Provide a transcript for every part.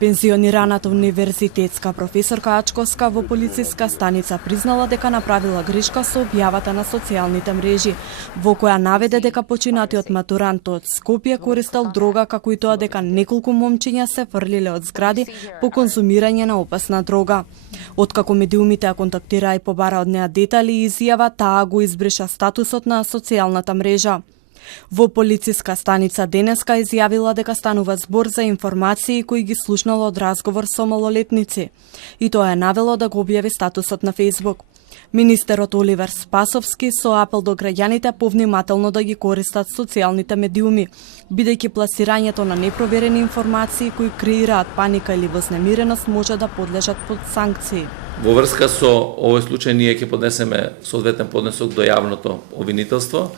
Пензионираната универзитетска професорка Ачковска во полициска станица признала дека направила грешка со објавата на социјалните мрежи, во која наведе дека починатиот матурант од Скопје користел дрога, како и тоа дека неколку момчиња се фрлиле од згради по конзумирање на опасна дрога. Откако медиумите ја контактираа и побара од неа детали и изјава, таа го избриша статусот на социјалната мрежа. Во полициска станица денеска изјавила дека станува збор за информации кои ги слушнала од разговор со малолетници, и тоа е навело да го објави статусот на Facebook. Министерот Оливер Спасовски со апел до граѓаните повнимателно да ги користат социјалните медиуми, бидејќи пласирањето на непроверени информации кои креираат паника или вознемиреност може да подлежат под санкции. Во врска со овој случај ние ќе поднесеме соодветен поднесок до јавното обвинителство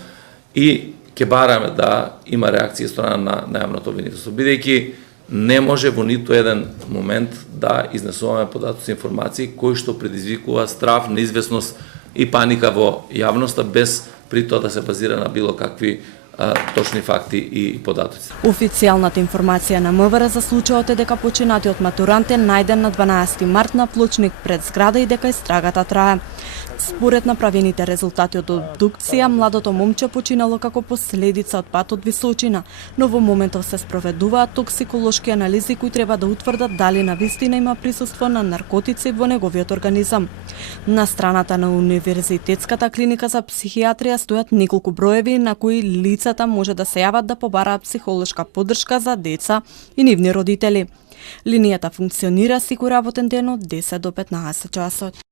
и ќе бараме да има реакција страна на јавното обвинителство, бидејќи не може во ниту еден момент да изнесуваме податоци и информации кои што предизвикува страв, неизвестност и паника во јавноста без при тоа да се базира на било какви точни факти и податоци. Официјалната информација на МВР за случајот е дека починатиот матурант е најден на 12 март на плочник пред зграда и дека истрагата трае. Според направените резултати од обдукција, младото момче починало како последица од пат од височина, но во моментов се спроведуваат токсиколошки анализи кои треба да утврдат дали навистина има присуство на наркотици во неговиот организам. На страната на Универзитетската клиника за психијатрија стојат неколку броеви на кои лицата може да се јават да побараат психолошка поддршка за деца и нивни родители. Линијата функционира секој работен ден од 10 до 15 часот.